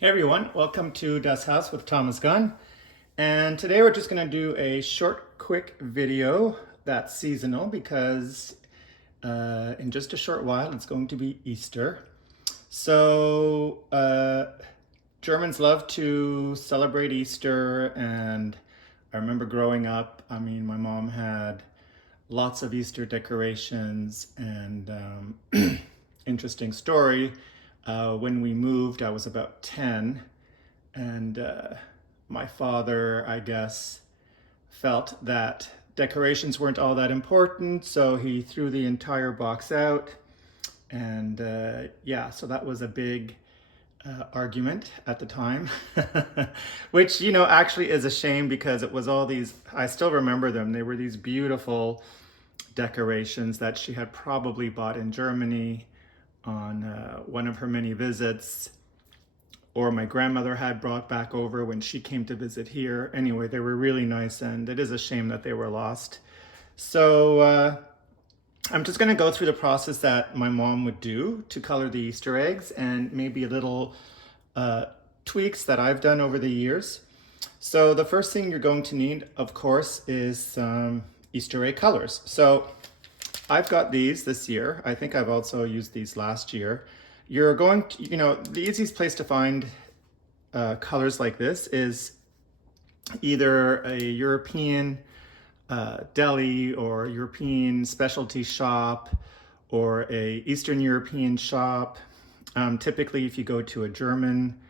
Hey everyone, welcome to Das House with Thomas Gunn. And today we're just going to do a short, quick video that's seasonal because in just a short while it's going to be Easter. So Germans love to celebrate Easter, and I remember growing up, my mom had lots of Easter decorations and interesting story. When we moved, I was about 10, and my father, I guess, felt that decorations weren't all that important, so he threw the entire box out. And yeah, so that was a big argument at the time, which, actually is a shame because it was all these, I still remember them. They were these beautiful decorations that she had probably bought in Germany on one of her many visits, or my grandmother had brought back over when she came to visit here. Anyway, they were really nice, and it is a shame that they were lost. So I'm just going to go through the process that my mom would do to color the Easter eggs, and maybe a little tweaks that I've done over the years. So the first thing you're going to need, of course, is some Easter egg colors. So I've got these this year. I think I've also used these last year. You're going to, the easiest place to find colors like this is either a European deli or European specialty shop or a Eastern European shop. Typically, if you go to a German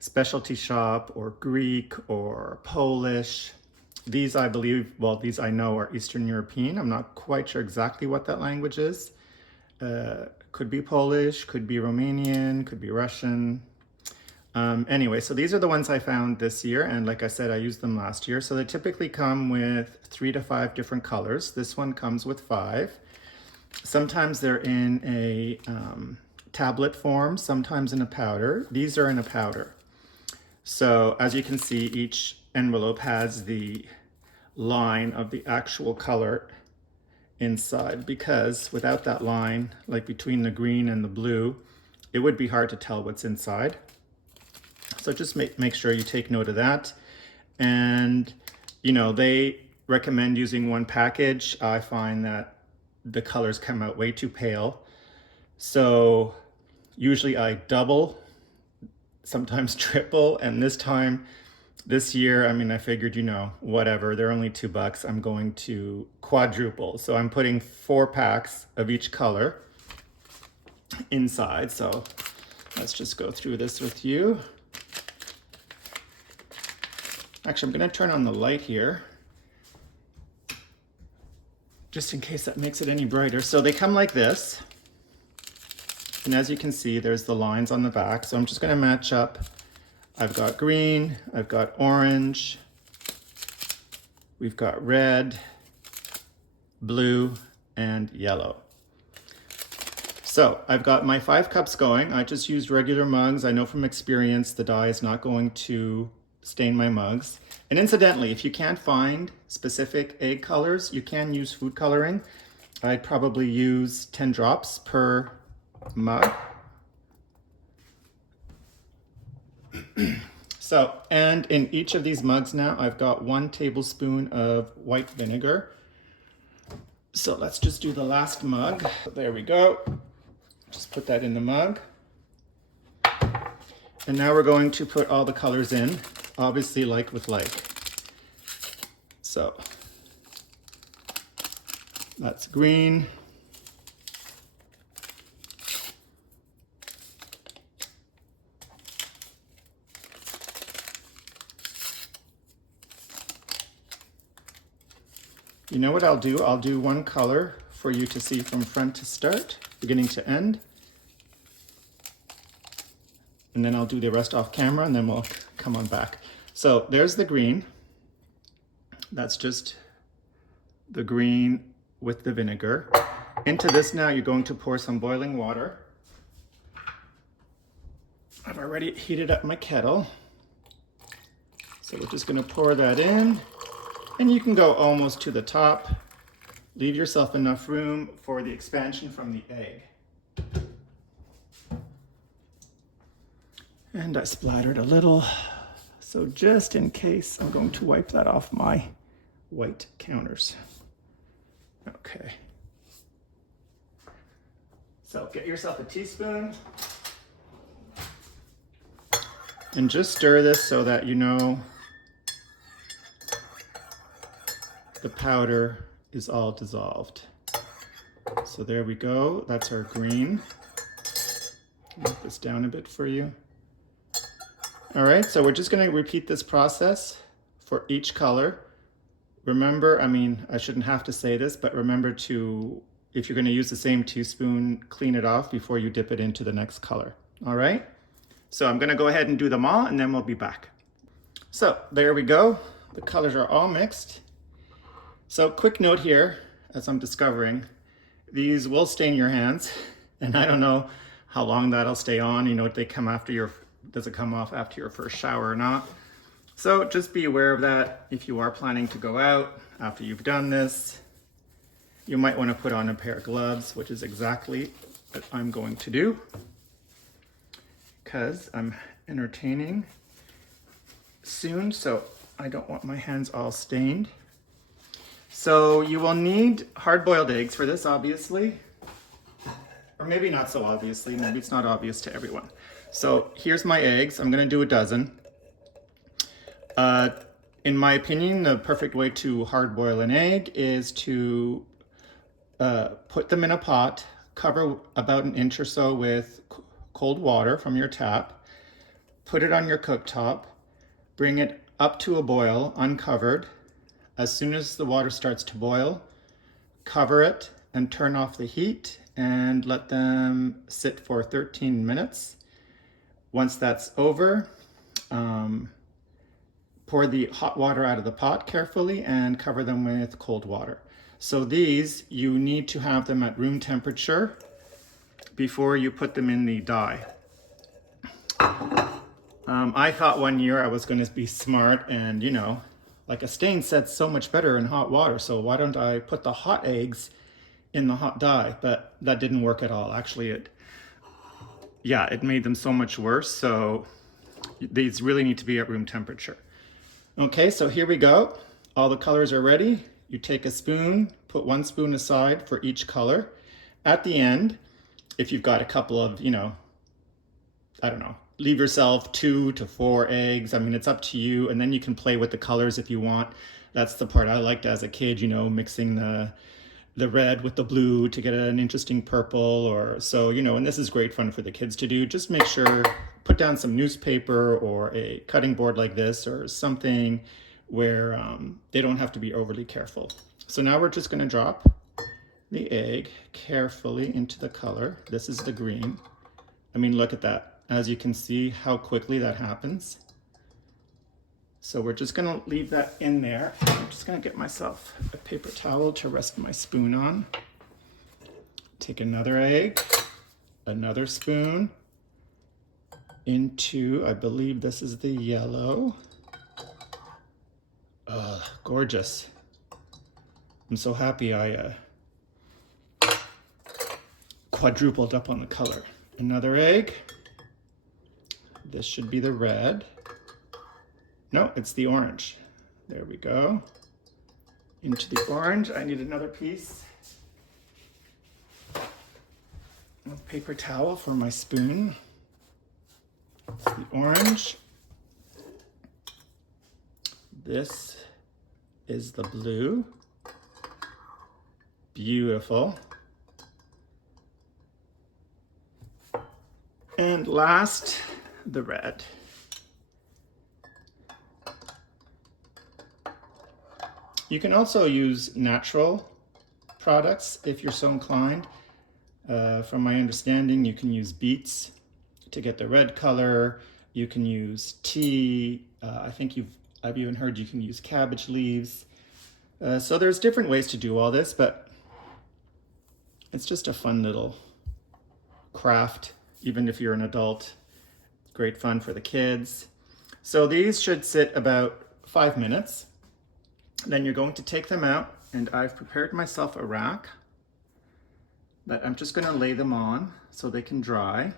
specialty shop or Greek or Polish, these I believe, well, these I know are Eastern European. I'm not quite sure exactly what that language is. Could be Polish, could be Romanian, could be Russian. Anyway, so these are the ones I found this year, and like I said, I used them last year. So they typically come with 3 to 5 different colors. This one comes with 5. Sometimes they're in a tablet form, sometimes in a powder. These are in a powder. So as you can see, each envelope has the line of the actual color inside, because without that line, like between the green and the blue, it would be hard to tell what's inside. So just make sure you take note of that. And, they recommend using one package. I find that the colors come out way too pale. So usually I double, sometimes triple, and this year, I figured, whatever, they're only $2. I'm going to quadruple. So I'm putting 4 packs of each color inside. So let's just go through this with you. Actually, I'm going to turn on the light here, just in case that makes it any brighter. So they come like this. And as you can see, there's the lines on the back. So I'm just going to match up. I've got green, I've got orange, we've got red, blue, and yellow. So I've got my 5 cups going. I just used regular mugs. I know from experience the dye is not going to stain my mugs. And incidentally, if you can't find specific egg colors, you can use food coloring. I'd probably use 10 drops per mug. So, and in each of these mugs now, I've got 1 tablespoon of white vinegar. So let's just do the last mug. There we go. Just put that in the mug. And now we're going to put all the colors in, obviously like with like. So that's green. You know what I'll do? I'll do 1 color for you to see from front to start, beginning to end. And then I'll do the rest off camera, and then we'll come on back. So there's the green. That's just the green with the vinegar. Into this now, you're going to pour some boiling water. I've already heated up my kettle. So we're just going to pour that in. And you can go almost to the top. Leave yourself enough room for the expansion from the egg. And I splattered a little. So just in case, I'm going to wipe that off my white counters. Okay. So get yourself a teaspoon and just stir this so that you know the powder is all dissolved. So there we go, that's our green. Move this down a bit for you. All right, so we're just gonna repeat this process for each color. Remember, I shouldn't have to say this, but remember to, if you're gonna use the same teaspoon, clean it off before you dip it into the next color, all right? So I'm gonna go ahead and do them all and then we'll be back. So there we go, the colors are all mixed. So quick note here, as I'm discovering, these will stain your hands, and I don't know how long that'll stay on. You know, if they come after your, does it come off after your first shower or not? So just be aware of that. If you are planning to go out after you've done this, you might want to put on a pair of gloves, which is exactly what I'm going to do, because I'm entertaining soon, so I don't want my hands all stained. So you will need hard-boiled eggs for this, obviously, or maybe not so obviously, maybe it's not obvious to everyone. So here's my eggs, I'm gonna do a dozen. In my opinion, the perfect way to hard-boil an egg is to put them in a pot, cover about an inch or so with cold water from your tap, put it on your cooktop, bring it up to a boil, uncovered. As soon as the water starts to boil, cover it and turn off the heat and let them sit for 13 minutes. Once that's over, pour the hot water out of the pot carefully and cover them with cold water. So these, you need to have them at room temperature before you put them in the dye. I thought one year I was going to be smart and, you know, like a stain sets so much better in hot water, so why don't I put the hot eggs in the hot dye? But that didn't work at all. Actually, it made them so much worse. So these really need to be at room temperature. Okay, so here we go. All the colors are ready. You take a spoon, put 1 spoon aside for each color. At the end, if you've got a couple of, you know, I don't know, leave yourself 2 to 4 eggs. I mean, it's up to you. And then you can play with the colors if you want. That's the part I liked as a kid, you know, mixing the red with the blue to get an interesting purple, or so, you know, and this is great fun for the kids to do. Just make sure, put down some newspaper or a cutting board like this or something where they don't have to be overly careful. So now we're just going to drop the egg carefully into the color. This is the green. I mean, look at that. As you can see how quickly that happens. So we're just gonna leave that in there. I'm just gonna get myself a paper towel to rest my spoon on. Take another egg, another spoon into, I believe this is the yellow. Gorgeous. I'm so happy I quadrupled up on the color. Another egg. This should be the red. No, it's the orange. There we go. Into the orange. I need another piece of paper towel for my spoon. It's the orange. This is the blue. Beautiful. And last, the red. You can also use natural products if you're so inclined. From my understanding, you can use beets to get the red color. You can use tea. I've even heard you can use cabbage leaves. So there's different ways to do all this, but it's just a fun little craft, even if you're an adult. Great fun for the kids. So these should sit about 5 minutes. Then you're going to take them out, and I've prepared myself a rack that I'm just going to lay them on so they can dry.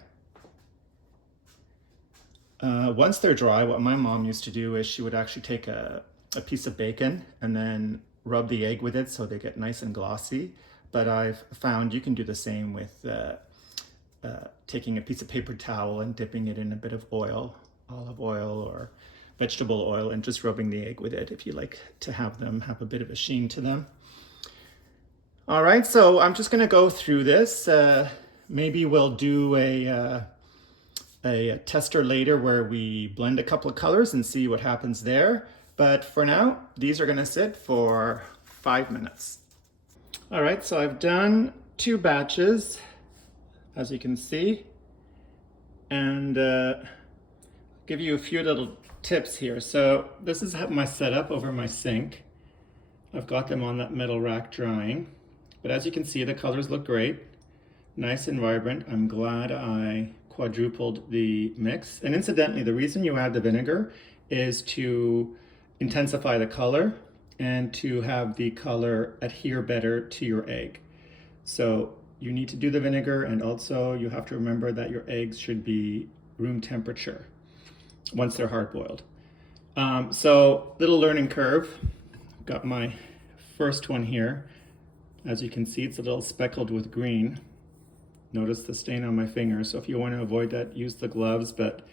Once they're dry, what my mom used to do is she would actually take a piece of bacon and then rub the egg with it so they get nice and glossy. But I've found you can do the same with taking a piece of paper towel and dipping it in a bit of oil, olive oil or vegetable oil, and just rubbing the egg with it if you like to have them have a bit of a sheen to them. All right, so I'm just gonna go through this. Maybe we'll do a tester later where we blend a couple of colors and see what happens there. But for now, these are gonna sit for 5 minutes. All right, so I've done 2 batches, as you can see, and give you a few little tips here. So this is my setup over my sink. I've got them on that metal rack drying, but as you can see, the colors look great, nice and vibrant. I'm glad I quadrupled the mix. And incidentally, the reason you add the vinegar is to intensify the color and to have the color adhere better to your egg. So you need to do the vinegar, and also you have to remember that your eggs should be room temperature once they're hard boiled. So little learning curve. Got my first one here. As you can see, it's a little speckled with green. Notice the stain on my finger. So if you want to avoid that, use the gloves, but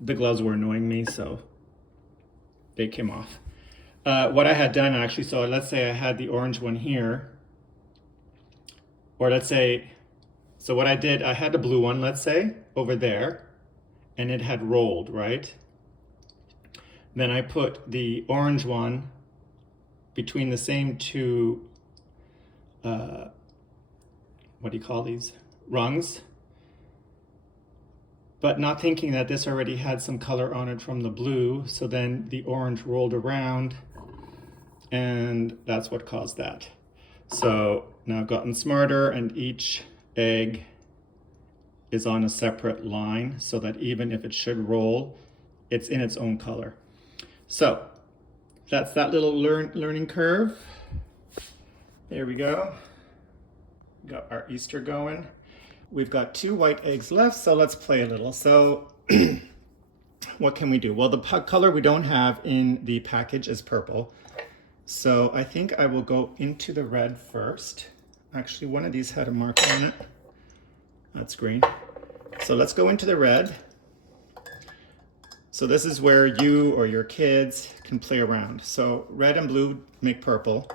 the gloves were annoying me, so they came off. What I had done actually, so let's say I had the orange one here, or let's say, so what I did, I had the blue one, let's say, over there, and it had rolled, right? Then I put the orange one between the same 2, what do you call these? Rungs. But not thinking that this already had some color on it from the blue, so then the orange rolled around, and that's what caused that. So now I've gotten smarter, and each egg is on a separate line so that even if it should roll, it's in its own color. So that's that little learning curve. There we go. Got our Easter going. We've got 2 white eggs left, so let's play a little. So what can we do? Well, the color we don't have in the package is purple. So I think I will go into the red first. Actually, one of these had a mark on it. That's green. So let's go into the red. So this is where you or your kids can play around. So red and blue make purple.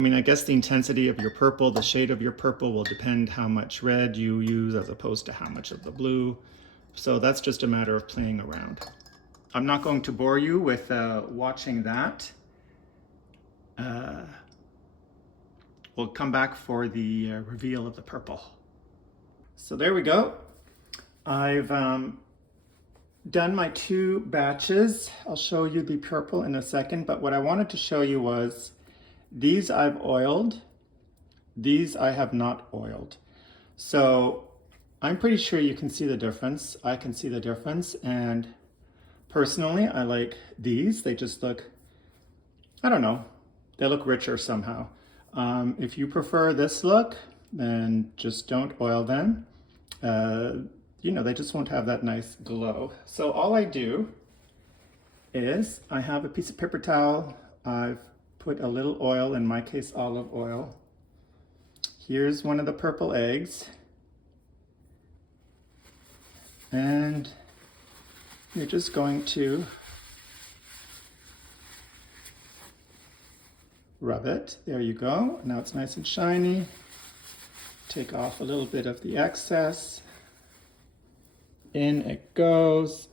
I mean, I guess the intensity of your purple, the shade of your purple will depend how much red you use as opposed to how much of the blue. So that's just a matter of playing around. I'm not going to bore you with watching that. We'll come back for the reveal of the purple. So there we go. I've done my 2 batches. I'll show you the purple in a second, but what I wanted to show you was these I've oiled, these I have not oiled. So I'm pretty sure you can see the difference. I can see the difference, and personally I like these. They just look, I don't know, they look richer somehow. If you prefer this look, then just don't oil them. You know, they just won't have that nice glow. So all I do is I have a piece of paper towel. I've put a little oil, in my case olive oil. Here's one of the purple eggs. And you're just going to rub it. There you go. Now it's nice and shiny. Take off a little bit of the excess. In it goes.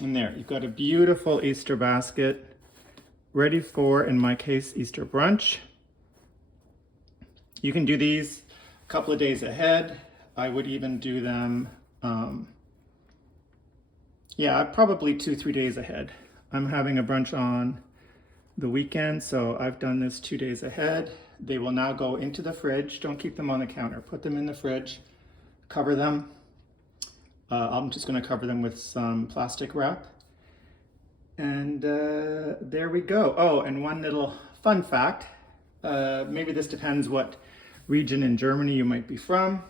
And there, you've got a beautiful Easter basket ready for, in my case, Easter brunch. You can do these a couple of days ahead. I would even do them, probably 2-3 days ahead. I'm having a brunch on the weekend, so I've done this 2 days ahead. They will now go into the fridge. Don't keep them on the counter. Put them in the fridge, cover them. I'm just going to cover them with some plastic wrap. And there we go. Oh, and one little fun fact. Maybe this depends what region in Germany you might be from,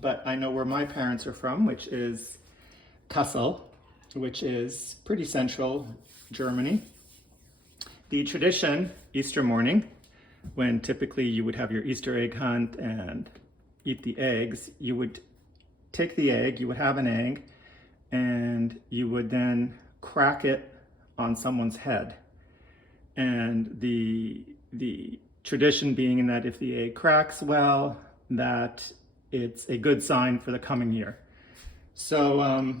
but I know where my parents are from, which is Kassel, which is pretty central Germany. The tradition, Easter morning, when typically you would have your Easter egg hunt and eat the eggs, you would take the egg, you would have an egg, and you would then crack it on someone's head. And the tradition being in that if the egg cracks well, that it's a good sign for the coming year. So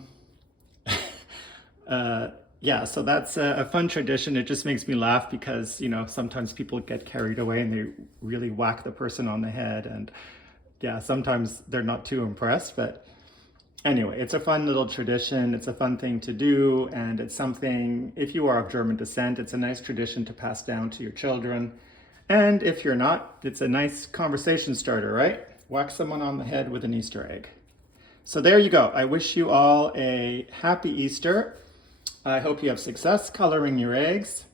yeah, so that's a fun tradition. It just makes me laugh because, you know, sometimes people get carried away and they really whack the person on the head, and yeah, sometimes they're not too impressed, but anyway, it's a fun little tradition. It's a fun thing to do, and it's something, if you are of German descent, it's a nice tradition to pass down to your children. And if you're not, it's a nice conversation starter, right? Whack someone on the head with an Easter egg. So there you go. I wish you all a happy Easter. I hope you have success coloring your eggs.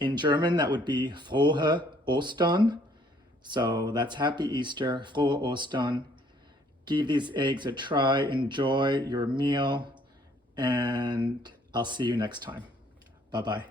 In German, that would be FROHE OSTERN. So that's happy Easter, FROHE OSTERN. Give these eggs a try, enjoy your meal, and I'll see you next time. Bye-bye.